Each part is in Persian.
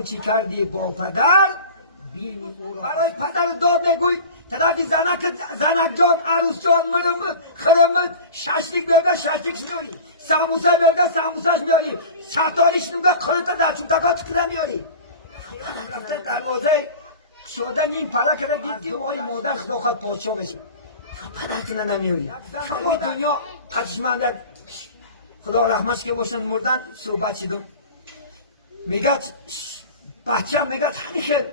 آنچه کردی با پدر بینی او را. برای پدر داد نگوی طرفی زنک جان عروس جان خرمت ششلیک برگه ششلیک میاری ساموسه برگه ساموسهش میاری شطاریش نگه خلطه در چوتکات کنه میاری رفته دروازه شدن این پره کرده دید که آی مادر خدا خواهد پادشاه بشه پدر کنه نمیاری شما دنیا قدشمند خدا رحمتش که باشن مردن صحبت شدم میگد بچه هم میگد همیشه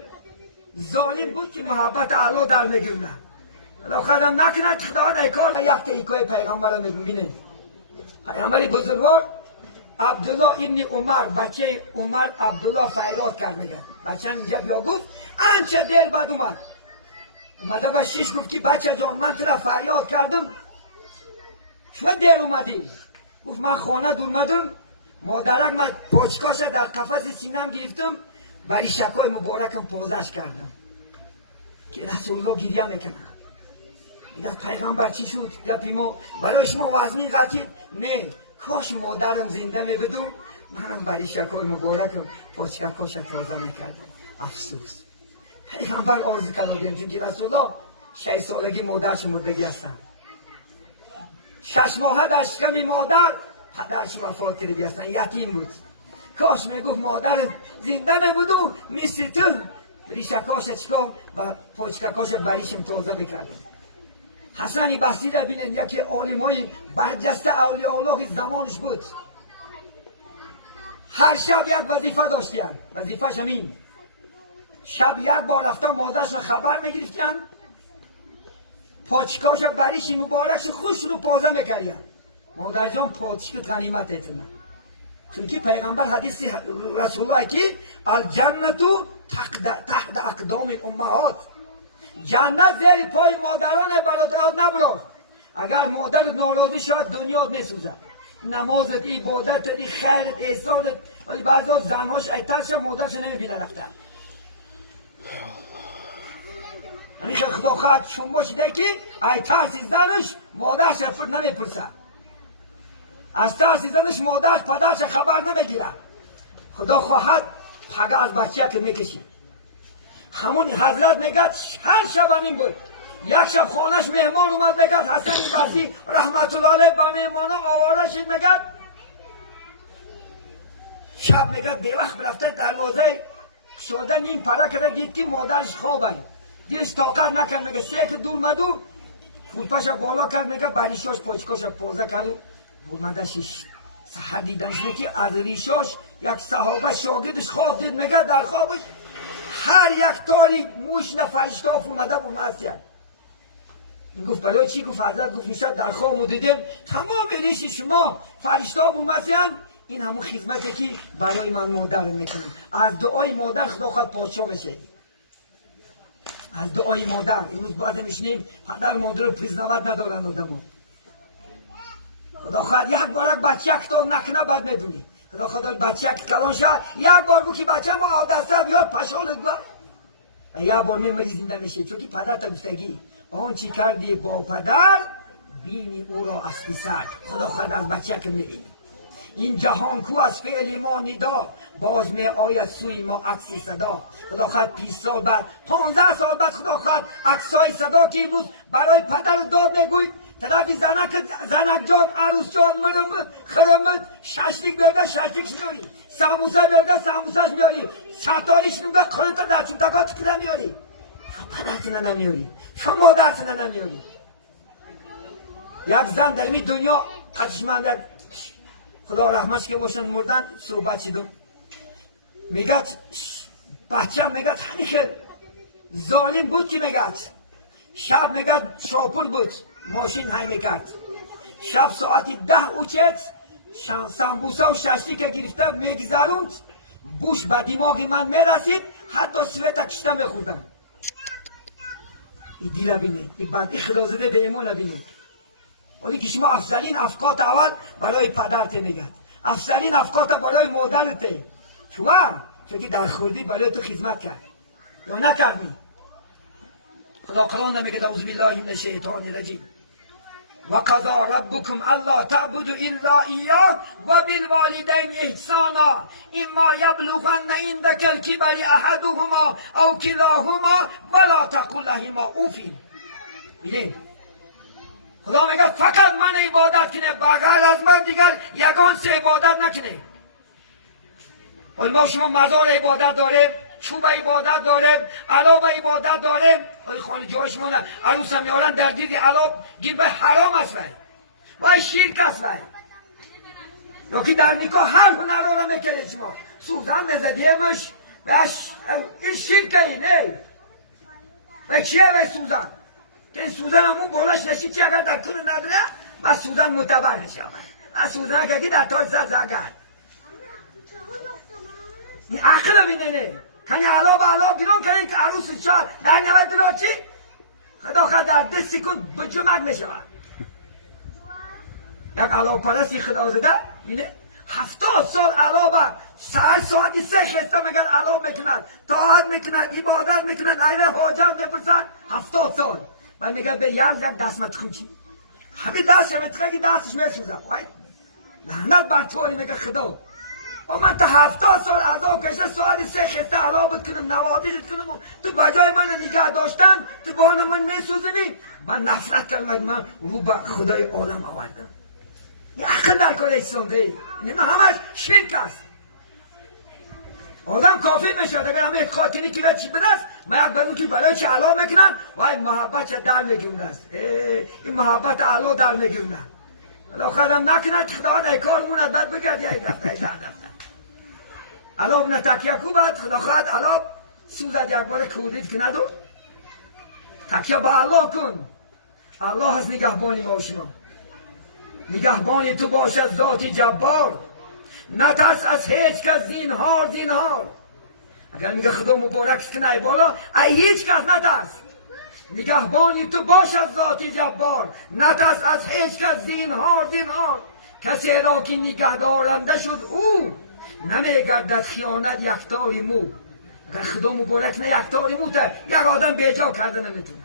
ظالم بود که محبت اعلا در نگیرنه آخرم نکنه که خدا نکار یک طریقای پیغمبر رو میبینه پیغمبر بزرگوار عبدالله ابن عمر بچه عمر عبدالله فیراد کرده بچه هم اینجا بیا گفت آنچه دیر بعد اومده با شیش گفت که بچه جان من ترا فریاد کردم چرا دیر اومدی؟ گفت من خانه دور اومدم مادرم من پوچکاش در قفس سینم گرفتم ولی شکای مبارکم پازش کردم که رسول الله گریه میکنه یا پیغمبر چی شد یا پیمو برای شما وزنی قطید نه کاش مادرم زنده میبدو منم ولی شکای مبارکم پوچکاش تازه میکردم افسوس پیغمبر آرزو کردم چون که رسول الله 6 سالگی مادرش مردگی هستن 6 ماه در شکم مادر پدرش وفات کرده هستن یتیم بود کاش میگفت مادر زنده میبودو مثل تو ریشکاش اسلام و پوچکاش بریشم تازه بکرد حسن بصری را بینید یکی عالمای برجسته اولیاء الله زمانش بود هر شب یک وظیفه داشت بیاد وظیفهش همین شب یک بار رفتن مادرش خبر میگرفتن پاچکاش بریش مبارکش خوش رو پازه میکردن مادر جان پاچک غنیمت ایتنا چونکه پیغمبر حدیث رسول الله که الجنت تحت اقدام الامهات جنت زیر پای مادران برادرات نبرد اگر مادر ناراضی شد دنیا نسوزه نمازت عبادت خیرت احسانت ولی بعضا زنهاش ایترش مادرش نمیبینه رفته همیشه خدا خواهد شون باشیده که ای ترسی زنش مادرش نمیپرسه از ترسی زنش مادرش پدرش خبر نمیگیره خدا خواهد پدر از بچه که میکشید همون حضرت نگد هر شب همین بود یک شب خانش مهمان اومد نگد حسن بصری رحمت الله علیه با مهمانان آواره شد نگد شب نگد بیوقت برفته دروازه شدن این پره کرده دید که مادرش خوابه دیش طاقت نکرد میگه سه که دور ندو فولپش بالا کرد میگه بریشاش پاچکاش پوزه کرد و برمدشش سحر دیدنش میگه از ریشاش یک صحابه شاگردش خواب دید میگه در خوابش هر یک تاری موش نفشتاف اومده برمد این گفت برای چی؟ گفت حضرت گفت میشد در خواب دیدیم تمام ریش شما فرشتاف اومد این همون خدمتی که برای من مادر میکنیم از دعای مادر خدا خواهد پادشاه میشه از دعای مادر امروز باید میشنیم پدر مادر رو پریزنوت ندارن آدمو خدا خواهد یک بار بچه یک تا نکنه باید میدونی خدا خواهد بچه یک کلان شد یک بار گو که بچه ما آدسته بیاد پشانت بیاد و یک بار میمگی زنده میشه چون که پدر تبستگی آنچه کردی با پدر بینی او را از پیسر خدا خواهد از بچه که میبینی این جهان کو از فعل ما ندا باز می آید سوی ما عکس صدا خدا خواهد 20 سال بعد 15 سال بعد خدا خواهد عکسای صدا که امروز برای پدر داد میگوید طرفی زنک جان عروس جان خرمت ششلیک برگه ششلیک میاری ساموسه برگه ساموسهش میاری شطاریش نگه خلطه در چوتکات کنه میاری پدرتینه نمیاری شما مادرتینه نمیاری یک زن در این دنیا قدشمند خدا رحمتش که باشن مردن صحبت شدم میگد بچه هم میگد همیشه ظالم بود که میگد شب میگد شاپور بود ماشین های میکرد شب ساعتی 10 اوچت سامبوسه و ششلیک که گرفته میگذروند بوش به دماغ من میرسید حتی سویت کشته میخوردم این دیره بینید این بدی خدا زده به ایمان بینید ولی که شما افضلین افقات اول برای پدرت نگرد افضلین افقات برای مادرت شوهر چون که در خوردی برای تو خدمت کرد یا نکردی خدا قرآن میگه اعوذ بالله من الشیطان الرجیم وقضى ربكم الا تعبدوا الا اياه وبالوالدين احسانا اما يبلغن عندك الكبر احدهما او كلاهما ولا تقل لهما اف. خدا میگه فقط من عبادت کنه، بغیر از من دیگر یگان سه عبادت نکنه. ما شما مزار عبادت داریم، چوب عبادت داریم، علاب عبادت داریم. خانه جای شما عروس هم میارن در دیدی علاب گیر به حرام است و شرک است. یکی در نیکا هر هنر رو میکنه شما سوزن بزدیمش بش این شرکه نه و چیه به سوزن که این سوزن همون بولش نشید چی اگر در کنه نداره و سوزن متبر نشه و سوزن که در تاج زد این عقل رو بینه کنی علاب گیرون کنی که عروس چار در نوید را چی؟ خدا خدا در 10 سکند به جمعت میشه یک علاب پرستی خدا زده اینه 70 سال علاب ساعت 3 خسته میگن علاب میکنن طاعت میکنن عبادت میکنن ایره حاجر میپرسن 70 سال و میگه به یرز یک دستمت خونچی همین دست میتخیلی دستش میسوزن لعنت بر تو میگه خدا و من تا 70 سال عذاب کشه ساعت 3 خسته علابت کنم نوادیشت کنم تو بجای من نگه داشتن تو بان من میسوزنی من نفرت کردم من رو به خدای عالم آوردم. یه عقل در کار اسلام دهید این همش شرک است. آدم کافر میشد اگر همه اعتقاد کنی که چی بدست من یک بدون که برای چه علا نکنن و این محبت چه در نگیون است این محبت علا در نگیونه علا خودم نکند خدا در کار مونه در بگرد یا این دفته علا نتکیه کو بد خدا خواهد علا سوزد یک بار کودید که ندو تکیه با الله کن. الله هست نگهبانی ما شما نگهبانی تو باشد ذاتی جبار نترس از هیچ کس زینهار اگر میگه خدا مبارک کنه بالا ای هیچ کس نترس نگهبانی تو باشد ذاتی جبار نترس از هیچ کس زینهار کسی را که نگه دارنده شد او نمیگردد خیانت یکتای مو. در خدا مبارک نه یکتای مو تا یک آدم بیجا کرده نمیتونه